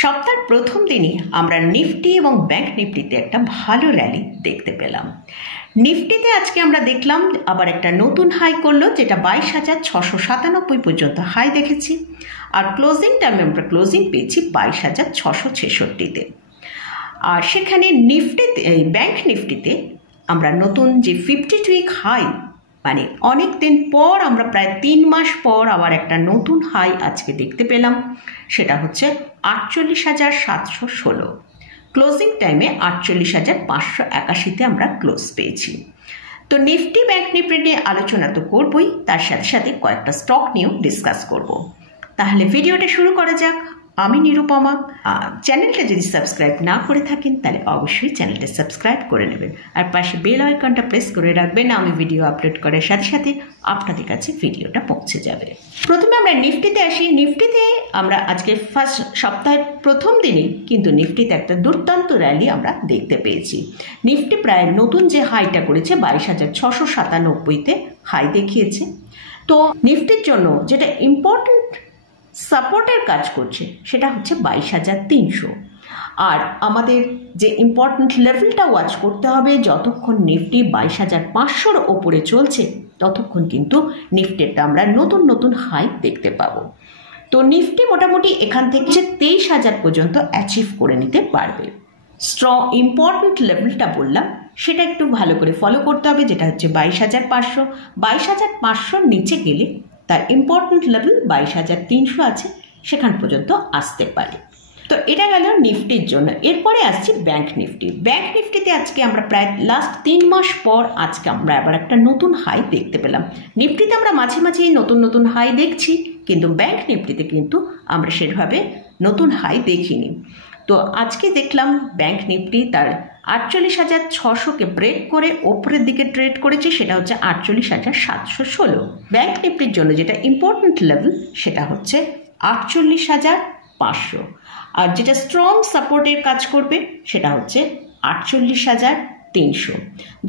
সপ্তাহের প্রথম দিনই আমরা নিফটি এবং ব্যাংক নিফটিতে একটা ভালো র্যালি দেখতে পেলাম। নিফটিতে আজকে আমরা দেখলাম আবার একটা নতুন হাই করলো, যেটা 22,697 পর্যন্ত হাই দেখেছি। আর ক্লোজিং টাইমে আমরা ক্লোজিং পেয়েছি 22,666-তে। আর সেখানে নিফটিতে ব্যাংক নিফটিতে আমরা নতুন যে 52 উইক হাই, মানে অনেক দিন পর আমরা প্রায় 3 মাস পর আবার একটা নতুন হাই আজকে দেখতে পেলাম। সেটা হচ্ছে 48,716। ক্লোজিং টাইমে 48,581-তে আমরা ক্লোজ পেয়েছি। তো নিফটি ব্যাংক নিফটি নিয়ে আলোচনা তো করবই, তার সাথে সাথে কয়েকটা স্টক নিয়েও ডিসকাস করব। তাহলে ভিডিওটা শুরু করা যাক। আমি নিরুপমা। চ্যানেলটা যদি সাবস্ক্রাইব না করে থাকেন তাহলে অবশ্যই চ্যানেলটা সাবস্ক্রাইব করে নেবেন, আর পাশে বেল আইকনটা প্রেস করে রাখবেন। আমি ভিডিও আপলোড করার সাথে সাথে আপনাদের কাছে ভিডিওটা পৌঁছে যাবে। প্রথমে আমরা নিফটিতে আসি। নিফটিতে আমরা আজকে ফার্স্ট সপ্তাহের প্রথম দিনে কিন্তু নিফটিতে একটা দুর্দান্ত র্যালি আমরা দেখতে পেয়েছি। নিফটি প্রায় নতুন যে হাইটা করেছে 22,697-তে হাই দেখিয়েছে। তো নিফটির জন্য যেটা ইম্পর্টেন্ট সাপোর্টের কাজ করছে সেটা হচ্ছে 22,300। আর আমাদের যে ইম্পর্টেন্ট লেভেলটা ওয়াচ করতে হবে, যতক্ষণ নিফটি 22,500-র ওপরে চলছে ততক্ষণ কিন্তু নিফটিটা আমরা নতুন নতুন হাই দেখতে পাবো। তো নিফটি মোটামুটি এখান থেকে 23,000 পর্যন্ত অ্যাচিভ করে নিতে পারবে। স্ট্রং ইম্পর্টেন্ট লেভেলটা বললাম সেটা একটু ভালো করে ফলো করতে হবে, যেটা হচ্ছে 22,500। 22,500-র নিচে গেলে তার ইম্পর্টেন্ট লেভেল 22,300 আছে, সেখান পর্যন্ত আসতে পারে। তো এটা গেল নিফটির জন্য। এরপরে আসছি ব্যাংক নিফটি। ব্যাংক নিফটিতে আজকে আমরা প্রায় লাস্ট 3 মাস পর আজকে আমরা আবার একটা নতুন হাই দেখতে পেলাম। নিফটিতে আমরা মাঝে মাঝে নতুন নতুন হাই দেখছি, কিন্তু ব্যাংক নিফটিতে কিন্তু আমরা সেভাবে নতুন হাই দেখিনি। তো আজকে দেখলাম ব্যাংক নিফটি তার 48,600-কে ব্রেক করে ওপরের দিকে ট্রেড করেছে, সেটা হচ্ছে 48,716। ব্যাংক নিফটির জন্য যেটা ইম্পর্টেন্ট লেভেল সেটা হচ্ছে 48,500। আর যেটা স্ট্রং সাপোর্টের কাজ করবে সেটা হচ্ছে 48,300।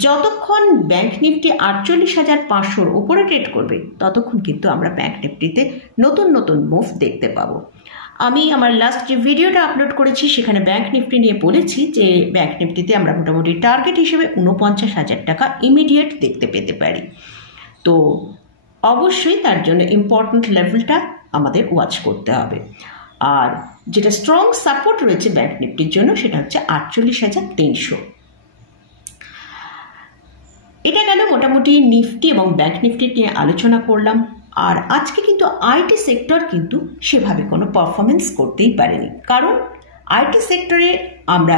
যতক্ষণ ব্যাংক নিফটি 48,500-র উপরে ট্রেড করবে ততক্ষণ কিন্তু আমরা ব্যাংক নিফটিতে নতুন নতুন মুভ দেখতে পাবো। আমি আমার লাস্ট যে ভিডিওটা আপলোড করেছি সেখানে ব্যাংক নিফটি নিয়ে বলেছি যে ব্যাংক নিফটিতে আমরা মোটামুটি টার্গেট হিসেবে 49,000 টাকা ইমিডিয়েট দেখতে পেতে পারি। তো অবশ্যই তার জন্য ইম্পর্টেন্ট লেভেলটা আমাদের ওয়াচ করতে হবে। আর যেটা স্ট্রং সাপোর্ট রয়েছে ব্যাংক নিফটির জন্য সেটা হচ্ছে 48,300। এটা গেল মোটামুটি নিফটি এবং ব্যাংক নিফটি নিয়ে আলোচনা করলাম। আর আজকে কিন্তু আইটি সেক্টর কিন্তু সেভাবে কোনো পারফরমেন্স করতেই পারেনি, কারণ আইটি সেক্টরে আমরা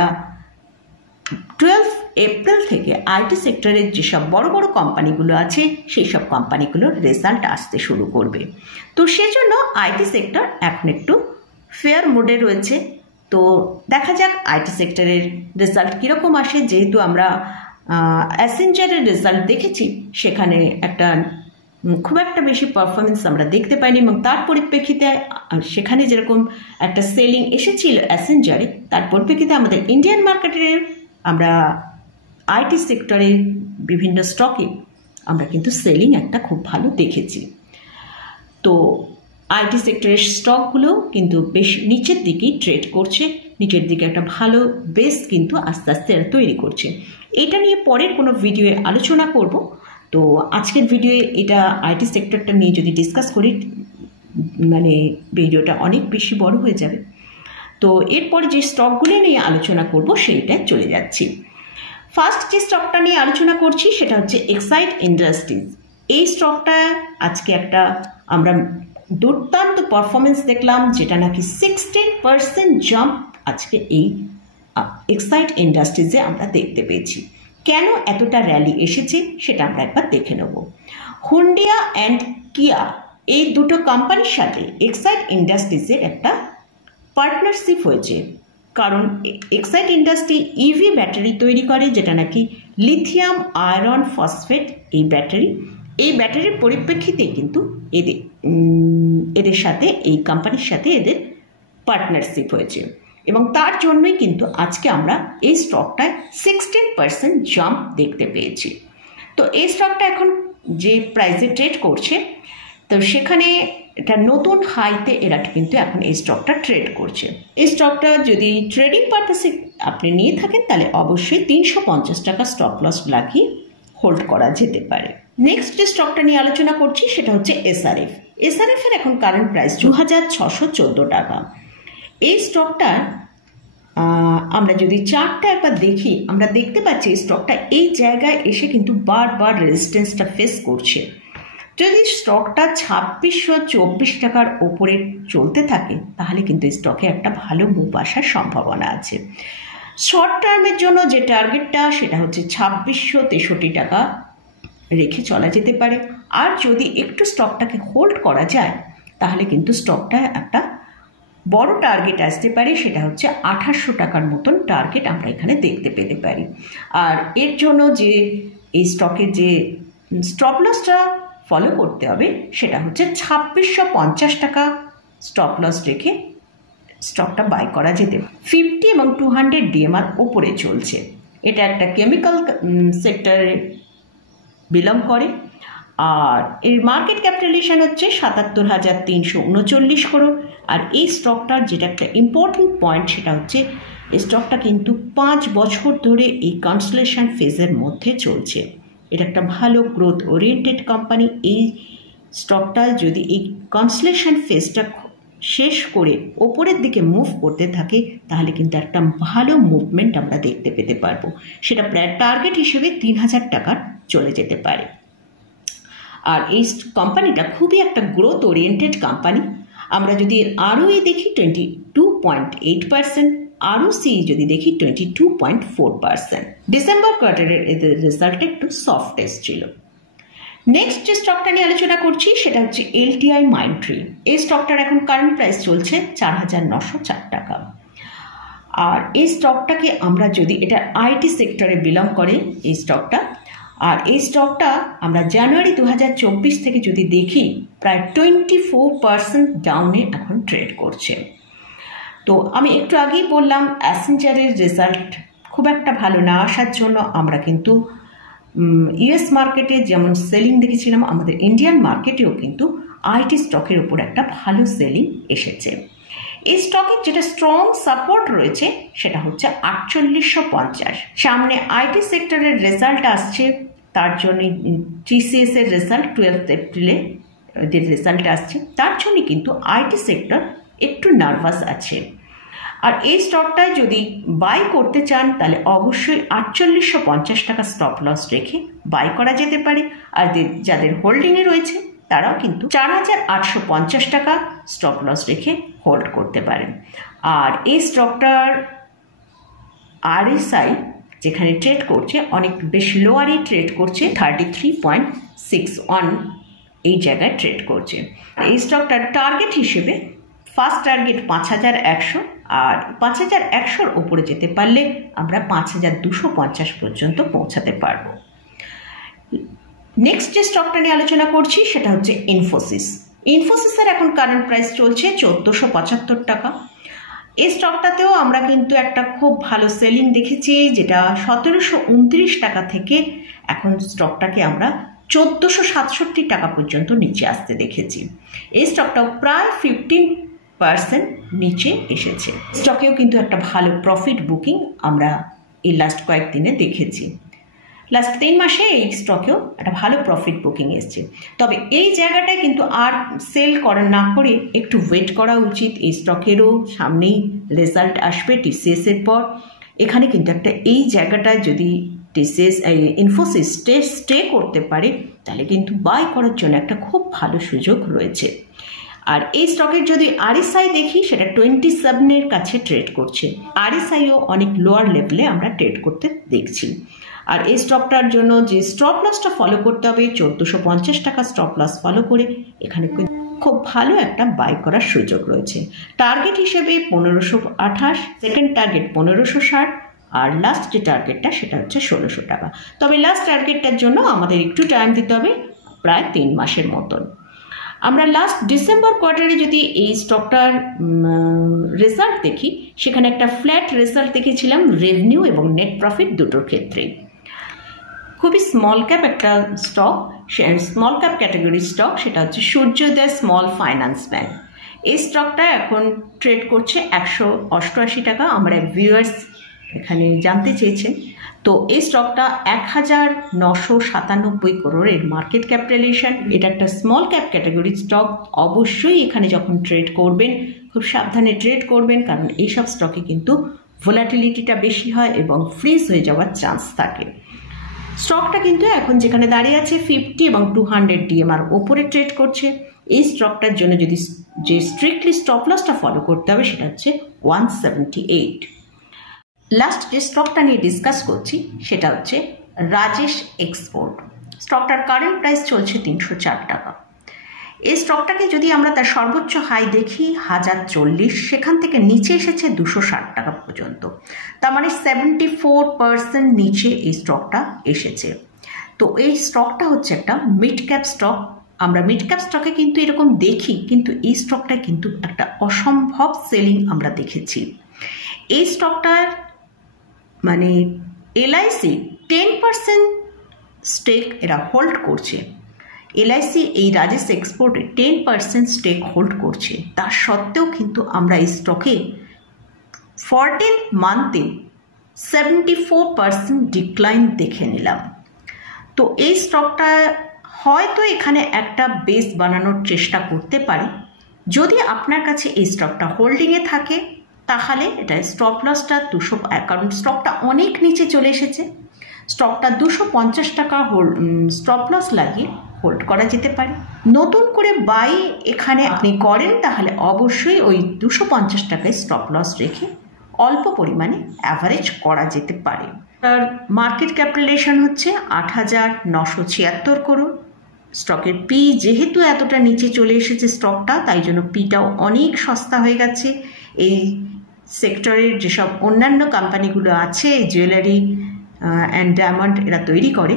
12 এপ্রিল থেকে আইটি সেক্টরের যেসব বড় বড় কোম্পানিগুলো আছে সেই সব কোম্পানিগুলোর রেজাল্ট আসতে শুরু করবে। তো সেজন্য আইটি সেক্টর এখন একটু ফেয়ার মোডে রয়েছে। তো দেখা যাক আইটি সেক্টরের রেজাল্ট কীরকম আসে। যেহেতু আমরা অ্যাসেঞ্জারের রেজাল্ট দেখেছি, সেখানে খুব একটা বেশি পারফরমেন্স আমরা দেখতে পাইনি, এবং তার পরিপ্রেক্ষিতে সেখানে যেরকম একটা সেলিং এসেছিল অ্যাসেঞ্জারে, তার পরিপ্রেক্ষিতে আমাদের ইন্ডিয়ান মার্কেটের আমরা আইটি সেক্টরের বিভিন্ন স্টকে আমরা কিন্তু সেলিং একটা খুব ভালো দেখেছি। তো আইটি সেক্টরের স্টকগুলো কিন্তু বেশ নিচের দিকেই ট্রেড করছে, নিচের দিকে একটা ভালো বেস কিন্তু আস্তে আস্তে তৈরি করছে। এটা নিয়ে পরের কোনো ভিডিওয়ে আলোচনা করব। তো আজকের ভিডিওয়ে এটা আইটি সেক্টরটা নিয়ে যদি ডিসকাস করি মানে ভিডিওটা অনেক বেশি বড় হয়ে যাবে। তো এরপরে যে স্টকগুলো নিয়ে আলোচনা করব সেইটাই চলে যাচ্ছি। ফার্স্ট যে স্টকটা নিয়ে আলোচনা করছি সেটা হচ্ছে এক্সাইড ইন্ডাস্ট্রিজ। এই স্টকটা আজকে একটা আমরা দুর্দান্ত পারফরমেন্স দেখলাম, যেটা নাকি 60% জাম্প আজকে এই এক্সাইড ইন্ডাস্ট্রিজে আমরা দেখতে পেয়েছি। কেন এতটা র্যালি এসেছে সেটা আমরা একবার দেখে নেব। হুন্ডিয়া অ্যান্ড কিয়া এই দুটো কোম্পানির সাথে এক্সাইড ইন্ডাস্ট্রিজের একটা পার্টনারশিপ হয়েছে, কারণ এক্সাইড ইন্ডাস্ট্রি ইভি ব্যাটারি তৈরি করে, যেটা নাকি লিথিয়াম আয়রন ফসফেট এই ব্যাটারির পরিপ্রেক্ষিতে কিন্তু এদের সাথে এই কোম্পানির সাথে এদের পার্টনারশিপ হয়েছে, এবং তার জন্যই কিন্তু আজকে আমরা এই স্টকটায় 16% জাম্প দেখতে পেয়েছি। তো এই স্টকটা এখন যে প্রাইসে ট্রেড করছে, তো সেখানে এটা নতুন হাইতে এরা কিন্তু এখন এই স্টকটা ট্রেড করছে। এই স্টকটা যদি ট্রেডিং পারপাসে আপনি নিয়ে থাকেন তাহলে অবশ্যই 350 টাকা স্টপ লস লাগিয়ে হোল্ড করা যেতে পারে। নেক্সট যে স্টকটা নিয়ে আলোচনা করছি সেটা হচ্ছে এসআরএফ। এসআরএফ এর এখন কারেন্ট প্রাইস 2614 টাকা। এই স্টকটা আমরা যদি চার্টটা একবার দেখি, আমরা দেখতে পাচ্ছি এই স্টকটা এই জায়গায় এসে কিন্তু বারবার রেজিস্ট্যান্সটা ফেস করছে। যদি স্টকটা 2624 টাকার ওপরে চলতে থাকে তাহলে কিন্তু এই স্টকে একটা ভালো মুভ আসার সম্ভাবনা আছে। শর্ট টার্মের জন্য যে টার্গেটটা সেটা হচ্ছে 2663 টাকা রেখে চলা যেতে পারে। আর যদি একটু স্টকটাকে হোল্ড করা যায় তাহলে কিন্তু স্টকটা একটা বড় টার্গেট আসতে পারে, সেটা হচ্ছে 2800 টাকার মতন টার্গেট আমরা এখানে দেখতে পেতে পারি। আর এর জন্য যে এই স্টকের যে স্টপ লসটা ফলো করতে হবে সেটা হচ্ছে 2650 টাকা স্টপ লস রেখে স্টকটা বাই করা যেতে পারে। 50 এবং 200 ডিএমআর ওপরে চলছে। এটা একটা কেমিক্যাল সেক্টরে বিলং করে আর এর মার্কেট ক্যাপিটালাইজেশন হচ্ছে 77,339 করোড়। আর এই স্টকটার যেটা একটা ইম্পর্টেন্ট পয়েন্ট সেটা হচ্ছে এই স্টকটা কিন্তু 5 বছর ধরে এই কনসলেশন ফেজের মধ্যে চলছে। এটা একটা ভালো গ্রোথ ওরিয়েন্টেড কোম্পানি। এই স্টকটা যদি এই কনসলেশন ফেজটা শেষ করে ওপরের দিকে মুভ করতে থাকে তাহলে কিন্তু একটা ভালো মুভমেন্ট আমরা দেখতে পেতে পারবো। সেটা প্রায় টার্গেট হিসেবে 3000 টাকার চলে যেতে পারে। আর এই কোম্পানিটা খুবই একটা গ্রোথ ওরিয়েন্টেড কোম্পানি। আমরা যদি এর আরওএ দেখি 22.8%, আরওসি যদি দেখি 22.4%। ডিসেম্বর কোয়ার্টারের এদের রেজাল্ট একটু সফট এসেছিল। নেক্সট যে স্টকটা নিয়ে আলোচনা করছি সেটা হচ্ছে এলটিআই মাইন্ডট্রি। এই স্টকটার এখন কারেন্ট প্রাইস চলছে 4904 টাকা। আর এই স্টকটাকে আমরা যদি, এটা আইটি সেক্টরে বিলং করে এই স্টকটা, আর এই স্টকটা আমরা জানুয়ারি 2024 থেকে যদি দেখি প্রায় 24% ডাউনে এখন ট্রেড করছে। তো আমি একটু আগেই বললাম অ্যাসেঞ্জারের রেজাল্ট খুব একটা ভালো না আসার জন্য আমরা কিন্তু ইউএস মার্কেটে যেমন সেলিং দেখেছিলাম, আমাদের ইন্ডিয়ান মার্কেটেও কিন্তু আইটি স্টকের উপর একটা ভালো সেলিং এসেছে। এই স্টকের যেটা স্ট্রং সাপোর্ট রয়েছে সেটা হচ্ছে 4850। সামনে আইটি সেক্টরের রেজাল্ট আসছে, তার জন্য টিসিএস এর রেজাল্ট 12 এপ্রিলে এদের রেজাল্ট আসছে, তার জন্য কিন্তু আইটি সেক্টর একটু নার্ভাস আছে। আর এই স্টকটায় যদি বাই করতে চান তাহলে অবশ্যই 4850 টাকা স্টপ লস রেখে বাই করা যেতে পারে। আর যাদের হোল্ডিংয়ে রয়েছে তারাও কিন্তু 4850 টাকা স্টপ লস রেখে হোল্ড করতে পারেন। আর এই স্টকটার আরএসআই যেখানে ট্রেড করছে অনেক বেশ লোয়ারে ট্রেড করছে, 33.61 এই জায়গায় ট্রেড করছে। এই স্টকটার টার্গেট হিসেবে ফার্স্ট টার্গেট 5100, আর 5100-র ওপরে যেতে পারলে আমরা 5250 পর্যন্ত পৌঁছাতে পারবো। নেক্সট যে স্টকটা নিয়ে আলোচনা করছি সেটা হচ্ছে ইনফোসিস। ইনফোসিসের এখন কারেন্ট প্রাইস চলছে 1475 টাকা। এই স্টকটাতেও আমরা কিন্তু একটা খুব ভালো সেলিং দেখেছি, যেটা 1729 টাকা থেকে এখন স্টকটাকে আমরা 1467 টাকা পর্যন্ত নিচে আসতে দেখেছি। এই স্টকটাও প্রায় 15% নিচে এসেছে। স্টকেও কিন্তু একটা ভালো প্রফিট বুকিং আমরা এই লাস্ট কয়েকদিনে দেখেছি। লাস্ট 3 মাসে এই স্টকেও একটা ভালো প্রফিট বুকিং এসছে। তবে এই জায়গাটায় কিন্তু আর সেল করা না করে একটু ওয়েট করা উচিত। এই স্টকেরও সামনেই রেজাল্ট আসবে টিসিএস এর পর। এখানে কিন্তু একটা এই জায়গাটায় যদি টিসিএস ইনফোসিস স্টে করতে পারে তাহলে কিন্তু বাই করার জন্য একটা খুব ভালো সুযোগ রয়েছে। আর এই স্টকের যদি আরএসআই দেখি সেটা 27-এর কাছে ট্রেড করছে। আরএসআইও অনেক লোয়ার লেভেলে আমরা ট্রেড করতে দেখছি। আর এই স্টকটার জন্য যে স্টপ লসটা ফলো করতে হবে 1450 টাকা স্টপ লস ফলো করে এখানে খুব ভালো একটা বাই করার সুযোগ রয়েছে। টার্গেট হিসেবে 1528, সেকেন্ড টার্গেট 1560, আর লাস্ট যে টার্গেটটা সেটা হচ্ছে 1600 টাকা। তবে লাস্ট টার্গেটটার জন্য আমাদের একটু টাইম দিতে হবে, প্রায় 3 মাসের মতন। আমরা লাস্ট ডিসেম্বর কোয়ার্টারে যদি এই স্টকটার রেজাল্ট দেখি সেখানে একটা ফ্ল্যাট রেজাল্ট দেখেছিলাম রেভিনিউ এবং নেট প্রফিট দুটোর ক্ষেত্রে। খুবই স্মল ক্যাপ একটা stock, small cap category stock, সেটা হচ্ছে সূর্যোদয় স্মল ফাইন্যান্স ব্যাংক। এই স্টকটা এখন ট্রেড করছে 188 টাকা। আমার এক ভিউয়ার্স এখানে জানতে চেয়েছেন। তো এই স্টকটা 1997 করোড়ের মার্কেট ক্যাপিটালাইজেশন। এটা একটা স্মল ক্যাপ ক্যাটাগরি স্টক। অবশ্যই এখানে যখন ট্রেড করবেন খুব সাবধানে ট্রেড করবেন, কারণ এইসব স্টকে কিন্তু ভোলাটিলিটিটা বেশি হয় এবং ফ্রিজ হয়ে যাওয়ার চান্স থাকে। স্টকটা কিন্তু এখন যেখানে দাঁড়িয়ে আছে 50 এবং 200 ডিএমআর ওপরে ট্রেড করছে। এই স্টকটার জন্য যদি যে স্ট্রিক্টলি স্টপ লসটা ফলো করতে হবে সেটা হচ্ছে 178। লাস্ট যে স্টকটা নিয়ে ডিসকাস করছি সেটা হচ্ছে রাজেশ এক্সপোর্ট। স্টকটার কারেন্ট প্রাইস চলছে 304 টাকা। এই স্টকটাকে যদি আমরা তার সর্বোচ্চ হাই দেখি 1040, সেখান থেকে নিচে এসেছে 260 টাকা পর্যন্ত। তার মানে 74% নিচে এই স্টকটা এসেছে। তো এই স্টকটা হচ্ছে একটা মিড ক্যাপ স্টক। আমরা মিড ক্যাপ স্টকে কিন্তু এরকম দেখি, কিন্তু এই স্টকটা কিন্তু একটা অসম্ভব সেলিং আমরা দেখেছি। এই স্টকটার মানে এলআইসি 10% স্টেক এরা হোল্ড করছে। এলআইসি এই রাজেশ এক্সপোর্টে 10% স্টেক হোল্ড করছে। তার সত্ত্বেও কিন্তু আমরা এই স্টকে 14 মান্থে 74% ডিক্লাইন দেখে নিলাম। তো এই স্টকটা হয়তো এখানে একটা বেস বানানোর চেষ্টা করতে পারে। যদি আপনার কাছে এই স্টকটা হোল্ডিংয়ে থাকে তাহলে এটা স্টপ লসটা 200, কারণ স্টকটা অনেক নিচে চলে এসেছে। স্টকটা 250 টাকা স্টপ লস লাগিয়ে হোল্ড করা যেতে পারে। নতুন করে বাই এখানে আপনি করেন তাহলে অবশ্যই ওই 250 টাকায় স্টপ লস রেখে অল্প পরিমাণে অ্যাভারেজ করা যেতে পারে। তার মার্কেট ক্যাপিটালাইজেশন হচ্ছে 8,976 করোড়। স্টকের পি যেহেতু এতটা নিচে চলে এসেছে স্টকটা, তাই জন্য পিটাও অনেক সস্তা হয়ে গেছে। এই সেক্টরের যেসব অন্যান্য কোম্পানিগুলো আছে, জুয়েলারি অ্যান্ড ডায়মন্ড এরা তৈরি করে,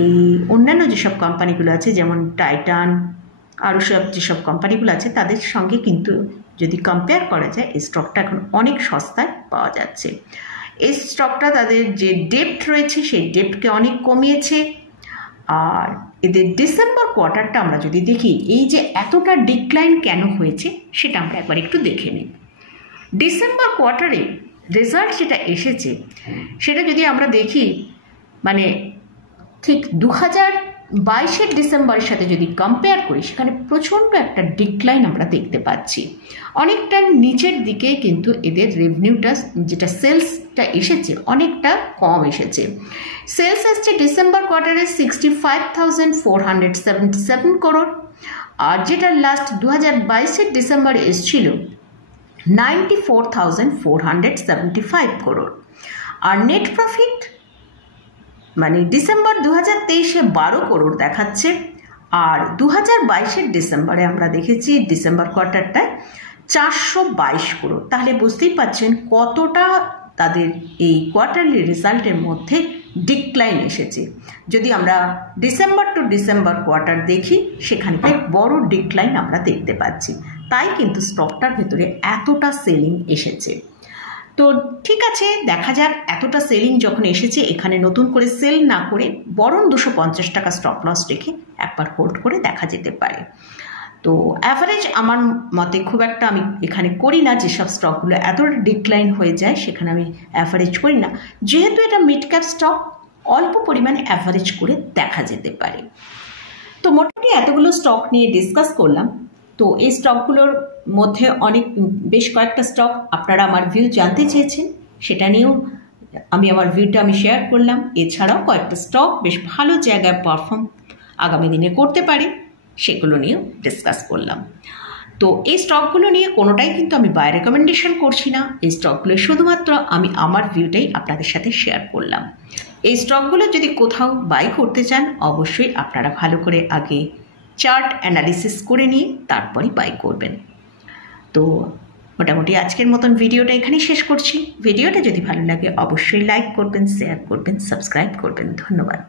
এই অন্যান্য যেসব কোম্পানিগুলো আছে যেমন টাইটান, আরও সব যেসব কোম্পানিগুলো আছে তাদের সঙ্গে কিন্তু যদি কম্পেয়ার করা যায় এই স্টকটা এখন অনেক সস্তায় পাওয়া যাচ্ছে। এই স্টকটা তাদের যে ডেপ্ট রয়েছে সেই ডেপ্টকে অনেক কমিয়েছে। আর এদের ডিসেম্বর কোয়ার্টারটা আমরা যদি দেখি, এই যে এতটা ডিক্লাইন কেন হয়েছে সেটা আমরা একবার একটু দেখে নিই। ডিসেম্বর কোয়ার্টারে রেজাল্ট যেটা এসেছে সেটা যদি আমরা দেখি, মানে ঠিক 2022 ডিসেম্বরের সাথে যদি কম্পেয়ার করি, সেখানে প্রচণ্ড একটা ডিক্লাইন আমরা দেখতে পাচ্ছি। অনেকটা নিচের দিকে কিন্তু এদের রেভিনিউটা যেটা সেলসটা এসেছে অনেকটা কম এসেছে। সেলস এসছে ডিসেম্বর কোয়ার্টারে 65,477 করোড়, আর যেটা লাস্ট 2022 ডিসেম্বরে এসছিল 94,475 করোড়। আর নেট প্রফিট মানে ডিসেম্বর 2023-এ 12 করোড় দেখাচ্ছে, আর 2022 ডিসেম্বরে আমরা দেখেছি ডিসেম্বর কোয়ার্টারটায় 422 করোড়। তাহলে বুঝতেই পাচ্ছেন কতটা তাদের এই কোয়ার্টারলি রেজাল্টের মধ্যে ডিক্লাইন এসেছে। যদি আমরা ডিসেম্বর টু ডিসেম্বর কোয়ার্টার দেখি, সেখানে বড় ডিক্লাইন আমরা দেখতে পাচ্ছি। তাই কিন্তু স্টকটার ভেতরে এতটা সেলিং এসেছে। তো ঠিক আছে, দেখা যাক এতটা সেলিং যখন এসেছে এখানে নতুন করে সেল না করে বরং 250 টাকা স্টপ লস রেখে একবার হোল্ড করে দেখা যেতে পারে। তো অ্যাভারেজ আমার মতে খুব একটা আমি এখানে করি না। যেসব স্টকগুলো এতটা ডিক্লাইন হয়ে যায় সেখানে আমি অ্যাভারেজ করি না। যেহেতু এটা মিড ক্যাপ স্টক, অল্প পরিমাণে অ্যাভারেজ করে দেখা যেতে পারে। তো মোটামুটি এতগুলো স্টক নিয়ে ডিসকাস করলাম। তো এই স্টকগুলোর মধ্যে বেশ কয়েকটা স্টক আপনারা আমার ভিউ জানতে চেয়েছেন, সেটা নিয়েও আমি আমার ভিউটা শেয়ার করলাম। এছাড়াও কয়েকটা স্টক বেশ ভালো জায়গায় পারফর্ম আগামী দিনে করতে পারে, সেগুলো নিয়েও ডিসকাস করলাম। তো এই স্টকগুলো নিয়ে কোনোটাই কিন্তু আমি বাই রেকমেন্ডেশন করছি না। এই স্টকগুলো শুধুমাত্র আমি আমার ভিউটাই আপনাদের সাথে শেয়ার করলাম। এই স্টকগুলো যদি কোথাও বাই করতে চান অবশ্যই আপনারা ভালো করে আগে চার্ট অ্যানালিসিস করে নিয়ে তারপরই বাই করবেন। তো মোটামুটি আজকের মতন ভিডিওটা এখানেই শেষ করছি। ভিডিওটা যদি ভালো লাগে অবশ্যই লাইক করবেন, শেয়ার করবেন, সাবস্ক্রাইব করবেন। ধন্যবাদ।